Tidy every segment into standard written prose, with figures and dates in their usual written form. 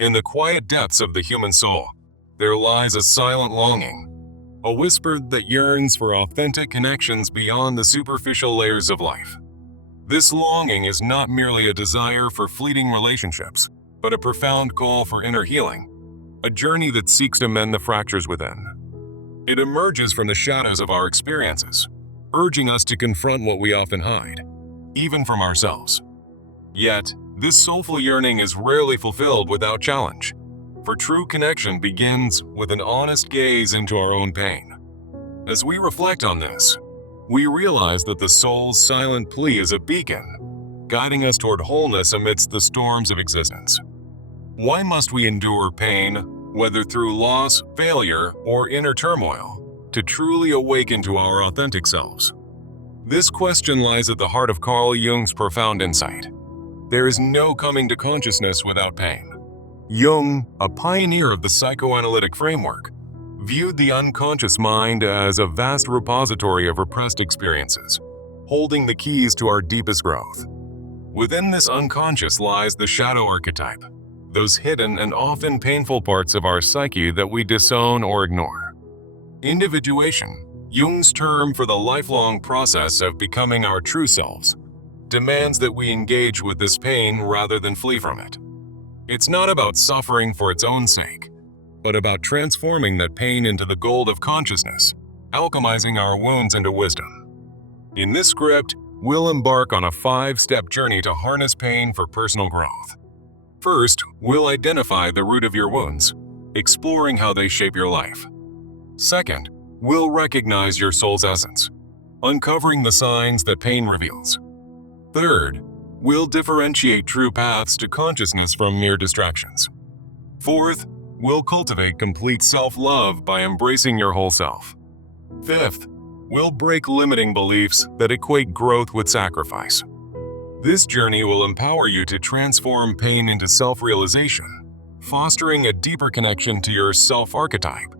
In the quiet depths of the human soul, there lies a silent longing, a whisper that yearns for authentic connections beyond the superficial layers of life. This longing is not merely a desire for fleeting relationships, but a profound call for inner healing, a journey that seeks to mend the fractures within. It emerges from the shadows of our experiences, urging us to confront what we often hide, even from ourselves. Yet, this soulful yearning is rarely fulfilled without challenge, for true connection begins with an honest gaze into our own pain. As we reflect on this, we realize that the soul's silent plea is a beacon, guiding us toward wholeness amidst the storms of existence. Why must we endure pain, whether through loss, failure, or inner turmoil, to truly awaken to our authentic selves? This question lies at the heart of Carl Jung's profound insight. There is no coming to consciousness without pain. Jung, a pioneer of the psychoanalytic framework, viewed the unconscious mind as a vast repository of repressed experiences, holding the keys to our deepest growth. Within this unconscious lies the shadow archetype, those hidden and often painful parts of our psyche that we disown or ignore. Individuation, Jung's term for the lifelong process of becoming our true selves, demands that we engage with this pain rather than flee from it. It's not about suffering for its own sake, but about transforming that pain into the gold of consciousness, alchemizing our wounds into wisdom. In this script, we'll embark on a 5-step journey to harness pain for personal growth. First, we'll identify the root of your wounds, exploring how they shape your life. Second, we'll recognize your soul's essence, uncovering the signs that pain reveals. Third, we'll differentiate true paths to consciousness from mere distractions. Fourth, we'll cultivate complete self-love by embracing your whole self. Fifth, we'll break limiting beliefs that equate growth with sacrifice. This journey will empower you to transform pain into self-realization, fostering a deeper connection to your self-archetype,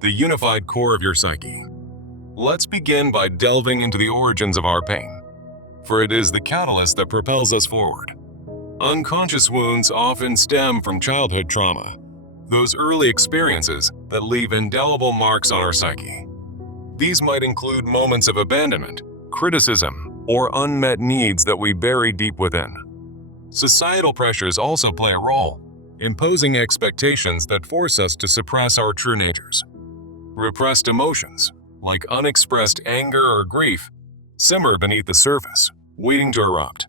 the unified core of your psyche. Let's begin by delving into the origins of our pain, for it is the catalyst that propels us forward. Unconscious wounds often stem from childhood trauma, those early experiences that leave indelible marks on our psyche. These might include moments of abandonment, criticism, or unmet needs that we bury deep within. Societal pressures also play a role, imposing expectations that force us to suppress our true natures. Repressed emotions, like unexpressed anger or grief, simmer beneath the surface, waiting to erupt.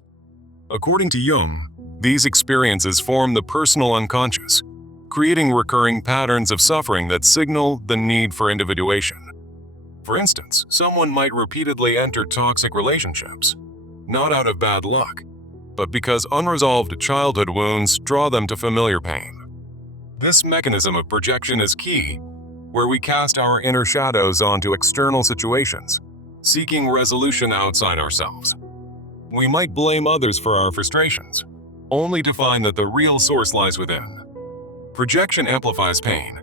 According to Jung, these experiences form the personal unconscious, creating recurring patterns of suffering that signal the need for individuation. For instance, someone might repeatedly enter toxic relationships, not out of bad luck, but because unresolved childhood wounds draw them to familiar pain. This mechanism of projection is key, where we cast our inner shadows onto external situations, seeking resolution outside ourselves. We might blame others for our frustrations, only to find that the real source lies within. Projection amplifies pain,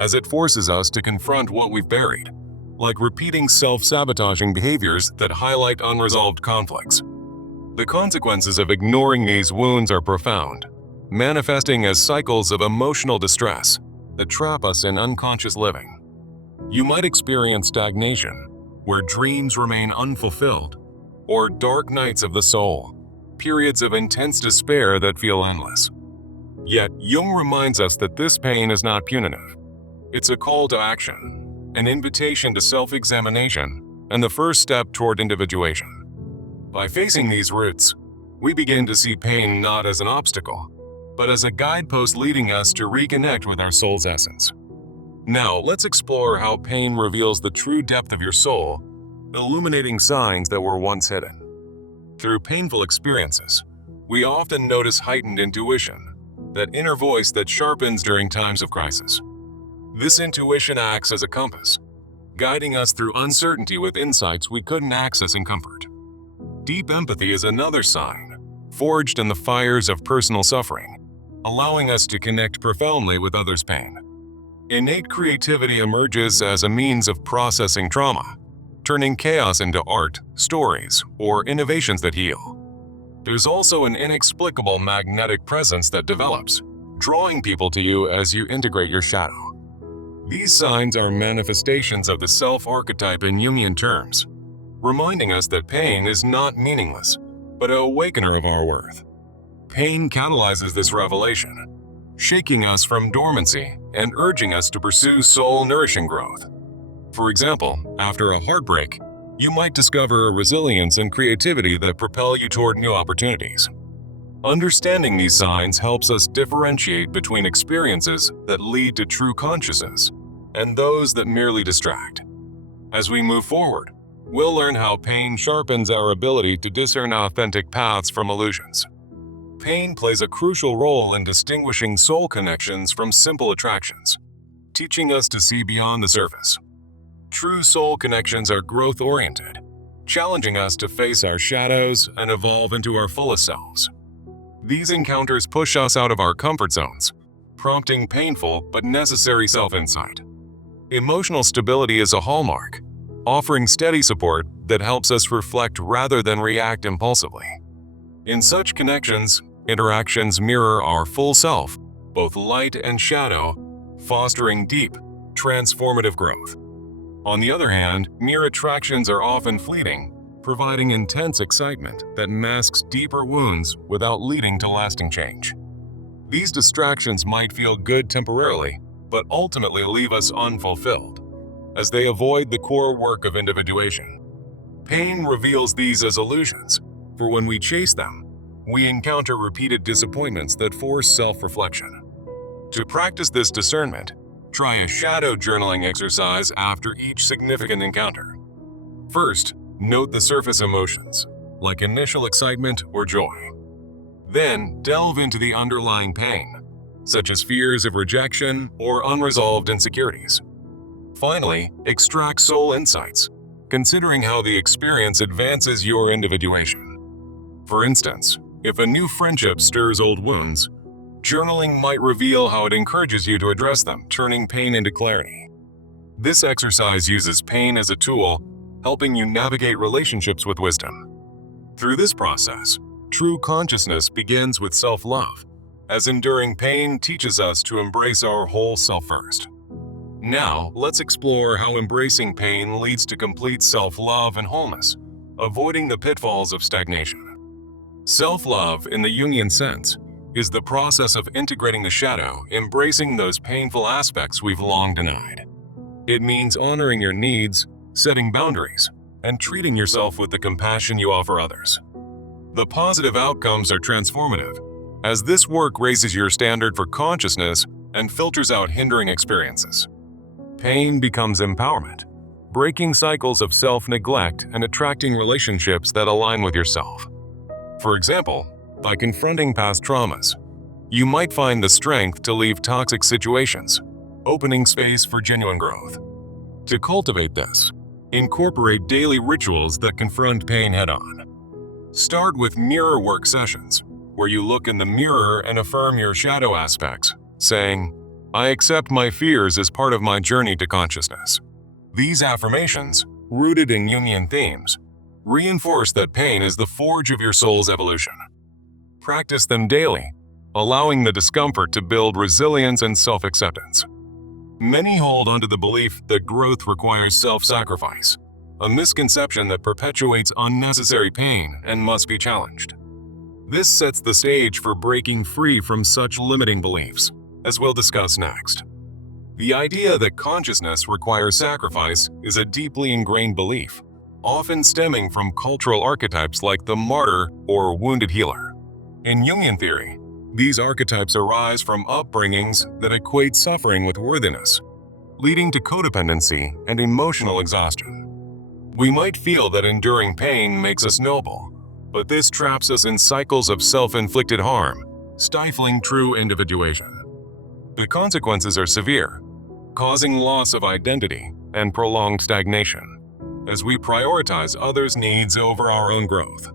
as it forces us to confront what we've buried, like repeating self-sabotaging behaviors that highlight unresolved conflicts. The consequences of ignoring these wounds are profound, manifesting as cycles of emotional distress that trap us in unconscious living. You might experience stagnation, where dreams remain unfulfilled, or dark nights of the soul, periods of intense despair that feel endless. Yet, Jung reminds us that this pain is not punitive. It's a call to action, an invitation to self-examination, and the first step toward individuation. By facing these roots, we begin to see pain not as an obstacle, but as a guidepost leading us to reconnect with our soul's essence. Now, let's explore how pain reveals the true depth of your soul, illuminating signs that were once hidden. Through painful experiences, we often notice heightened intuition, that inner voice that sharpens during times of crisis. This intuition acts as a compass, guiding us through uncertainty with insights we couldn't access in comfort. Deep empathy is another sign, forged in the fires of personal suffering, allowing us to connect profoundly with others' pain. Innate creativity emerges as a means of processing trauma, turning chaos into art, stories, or innovations that heal. There's also an inexplicable magnetic presence that develops, drawing people to you as you integrate your shadow. These signs are manifestations of the self-archetype in Jungian terms, reminding us that pain is not meaningless, but an awakener of our worth. Pain catalyzes this revelation, shaking us from dormancy and urging us to pursue soul-nourishing growth. For example, after a heartbreak, you might discover a resilience and creativity that propel you toward new opportunities. Understanding these signs helps us differentiate between experiences that lead to true consciousness and those that merely distract. As we move forward, we'll learn how pain sharpens our ability to discern authentic paths from illusions. Pain plays a crucial role in distinguishing soul connections from simple attractions, teaching us to see beyond the surface. True soul connections are growth-oriented, challenging us to face our shadows and evolve into our fullest selves. These encounters push us out of our comfort zones, prompting painful but necessary self-insight. Emotional stability is a hallmark, offering steady support that helps us reflect rather than react impulsively. In such connections, interactions mirror our full self, both light and shadow, fostering deep, transformative growth. On the other hand, mere attractions are often fleeting, providing intense excitement that masks deeper wounds without leading to lasting change. These distractions might feel good temporarily, but ultimately leave us unfulfilled, as they avoid the core work of individuation. Pain reveals these as illusions, for when we chase them, we encounter repeated disappointments that force self-reflection. To practice this discernment, try a shadow journaling exercise after each significant encounter. First, note the surface emotions, like initial excitement or joy. Then, delve into the underlying pain, such as fears of rejection or unresolved insecurities. Finally, extract soul insights, considering how the experience advances your individuation. For instance, if a new friendship stirs old wounds, journaling might reveal how it encourages you to address them, turning pain into clarity. This exercise uses pain as a tool, helping you navigate relationships with wisdom. Through this process, true consciousness begins with self-love, as enduring pain teaches us to embrace our whole self first. Now, let's explore how embracing pain leads to complete self-love and wholeness, avoiding the pitfalls of stagnation. Self-love, in the Jungian sense, is the process of integrating the shadow, embracing those painful aspects we've long denied. It means honoring your needs, setting boundaries, and treating yourself with the compassion you offer others. The positive outcomes are transformative, as this work raises your standard for consciousness and filters out hindering experiences. Pain becomes empowerment, breaking cycles of self-neglect and attracting relationships that align with yourself. For example, by confronting past traumas, you might find the strength to leave toxic situations, opening space for genuine growth. To cultivate this, incorporate daily rituals that confront pain head-on. Start with mirror work sessions, where you look in the mirror and affirm your shadow aspects, saying, "I accept my fears as part of my journey to consciousness." These affirmations, rooted in Jungian themes, reinforce that pain is the forge of your soul's evolution. Practice them daily, allowing the discomfort to build resilience and self-acceptance. Many hold onto the belief that growth requires self-sacrifice, a misconception that perpetuates unnecessary pain and must be challenged. This sets the stage for breaking free from such limiting beliefs, as we'll discuss next. The idea that consciousness requires sacrifice is a deeply ingrained belief, often stemming from cultural archetypes like the martyr or wounded healer. In Jungian theory, these archetypes arise from upbringings that equate suffering with worthiness, leading to codependency and emotional exhaustion. We might feel that enduring pain makes us noble, but this traps us in cycles of self-inflicted harm, stifling true individuation. The consequences are severe, causing loss of identity and prolonged stagnation, as we prioritize others' needs over our own growth.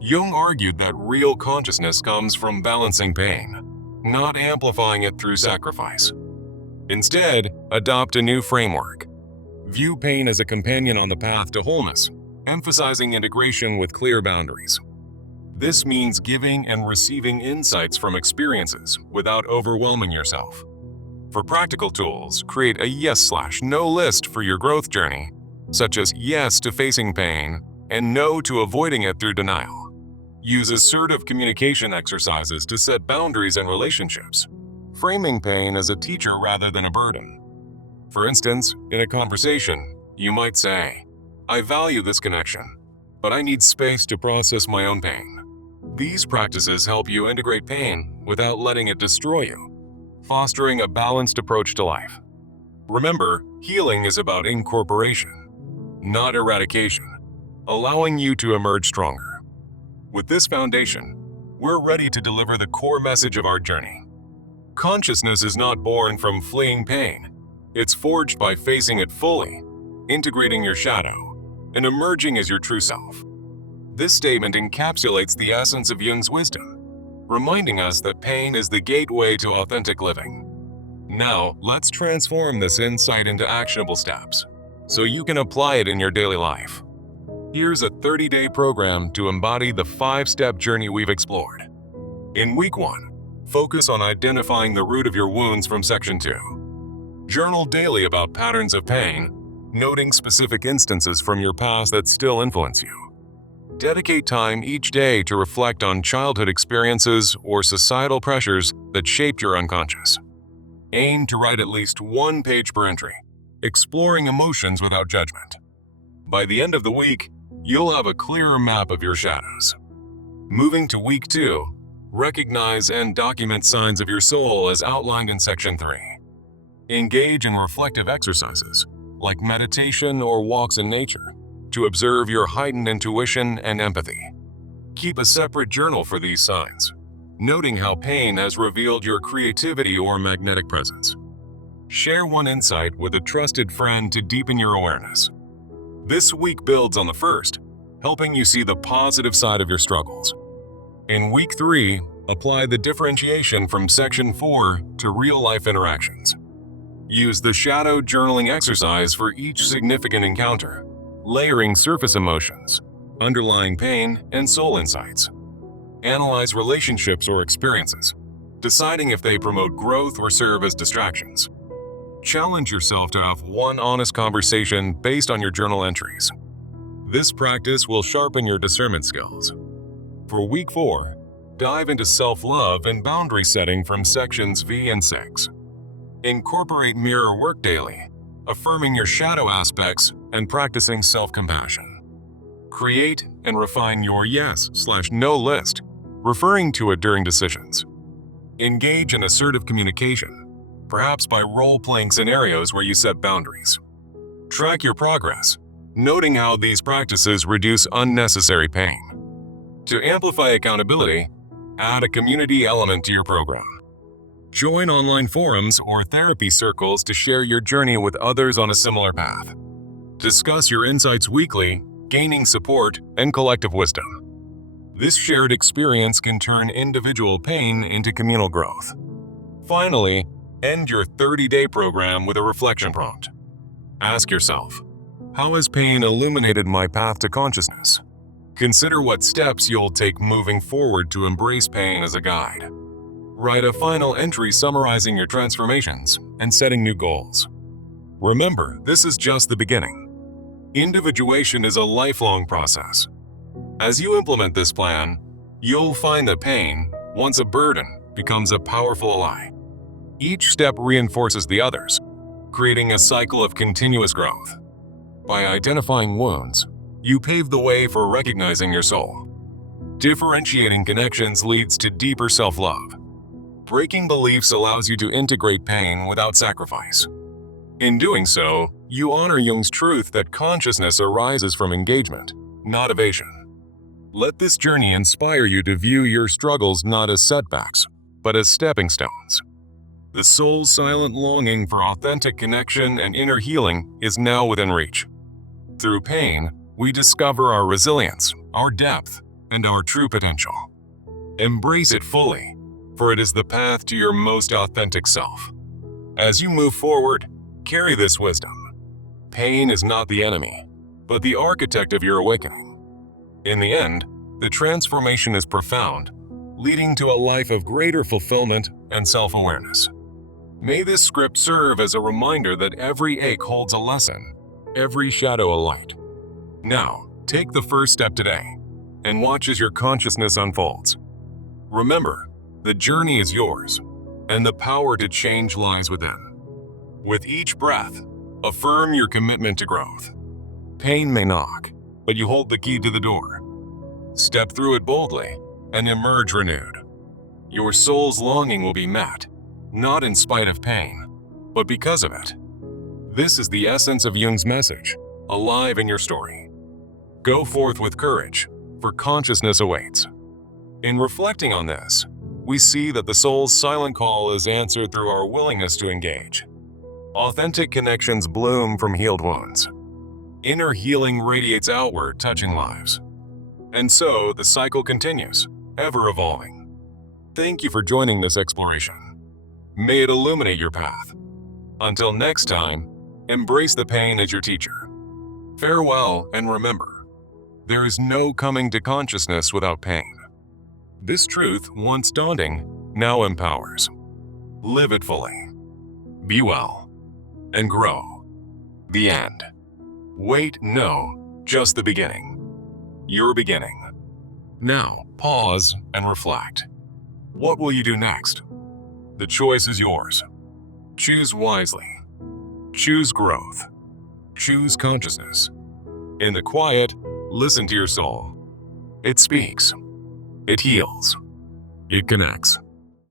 Jung argued that real consciousness comes from balancing pain, not amplifying it through sacrifice. Instead, adopt a new framework. View pain as a companion on the path to wholeness, emphasizing integration with clear boundaries. This means giving and receiving insights from experiences without overwhelming yourself. For practical tools, create a yes/no list for your growth journey, such as yes to facing pain and no to avoiding it through denial. Use assertive communication exercises to set boundaries in relationships, framing pain as a teacher rather than a burden. For instance, in a conversation, you might say, "I value this connection, but I need space to process my own pain." These practices help you integrate pain without letting it destroy you, fostering a balanced approach to life. Remember, healing is about incorporation, not eradication, allowing you to emerge stronger. With this foundation, we're ready to deliver the core message of our journey. Consciousness is not born from fleeing pain. It's forged by facing it fully, integrating your shadow, and emerging as your true self. This statement encapsulates the essence of Jung's wisdom, reminding us that pain is the gateway to authentic living. Now, let's transform this insight into actionable steps, so you can apply it in your daily life. Here's a 30-day program to embody the 5-step journey we've explored. In week 1, focus on identifying the root of your wounds from section 2. Journal daily about patterns of pain, noting specific instances from your past that still influence you. Dedicate time each day to reflect on childhood experiences or societal pressures that shaped your unconscious. Aim to write at least 1 page per entry, exploring emotions without judgment. By the end of the week, you'll have a clearer map of your shadows. Moving to week 2, recognize and document signs of your soul as outlined in section 3. Engage in reflective exercises, like meditation or walks in nature, to observe your heightened intuition and empathy. Keep a separate journal for these signs, noting how pain has revealed your creativity or magnetic presence. Share one insight with a trusted friend to deepen your awareness. This week builds on the first, helping you see the positive side of your struggles. In week 3, apply the differentiation from section 4 to real-life interactions. Use the shadow journaling exercise for each significant encounter, layering surface emotions, underlying pain, and soul insights. Analyze relationships or experiences, deciding if they promote growth or serve as distractions. Challenge yourself to have one honest conversation based on your journal entries. This practice will sharpen your discernment skills. For week 4, dive into self-love and boundary setting from sections V and 6. Incorporate mirror work daily, affirming your shadow aspects and practicing self-compassion. Create and refine your yes/no list, referring to it during decisions. Engage in assertive communication, perhaps by role-playing scenarios where you set boundaries. Track your progress, noting how these practices reduce unnecessary pain. To amplify accountability, add a community element to your program. Join online forums or therapy circles to share your journey with others on a similar path. Discuss your insights weekly, gaining support and collective wisdom. This shared experience can turn individual pain into communal growth. Finally, end your 30-day program with a reflection prompt. Ask yourself, how has pain illuminated my path to consciousness? Consider what steps you'll take moving forward to embrace pain as a guide. Write a final entry summarizing your transformations and setting new goals. Remember, this is just the beginning. Individuation is a lifelong process. As you implement this plan, you'll find that pain, once a burden, becomes a powerful ally. Each step reinforces the others, creating a cycle of continuous growth. By identifying wounds, you pave the way for recognizing your soul. Differentiating connections leads to deeper self-love. Breaking beliefs allows you to integrate pain without sacrifice. In doing so, you honor Jung's truth that consciousness arises from engagement, not evasion. Let this journey inspire you to view your struggles not as setbacks, but as stepping stones. The soul's silent longing for authentic connection and inner healing is now within reach. Through pain, we discover our resilience, our depth, and our true potential. Embrace it fully, for it is the path to your most authentic self. As you move forward, carry this wisdom. Pain is not the enemy, but the architect of your awakening. In the end, The transformation is profound, leading to a life of greater fulfillment and self-awareness. May this script serve as a reminder that every ache holds a lesson, every shadow a light. Now, take the first step today and watch as your consciousness unfolds. Remember, the journey is yours, and the power to change lies within. With each breath, affirm your commitment to growth. Pain may knock, but you hold the key to the door. Step through it boldly and emerge renewed. Your soul's longing will be met, not in spite of pain, but because of it. This is the essence of Jung's message, alive in your story. Go forth with courage, for consciousness awaits. In reflecting on this, we see that the soul's silent call is answered through our willingness to engage. Authentic connections bloom from healed wounds. Inner healing radiates outward, touching lives. And so, the cycle continues, ever evolving. Thank you for joining this exploration. May it illuminate your path. Until next time, embrace the pain as your teacher. Farewell, and remember, there is no coming to consciousness without pain. This truth, once daunting, now empowers. Live it fully. Be well. And grow. The end. Wait, no, just the beginning. Your beginning. Now, pause and reflect. What will you do next? The choice is yours. Choose wisely. Choose growth. Choose consciousness. In the quiet, listen to your soul. It speaks. It heals. It connects.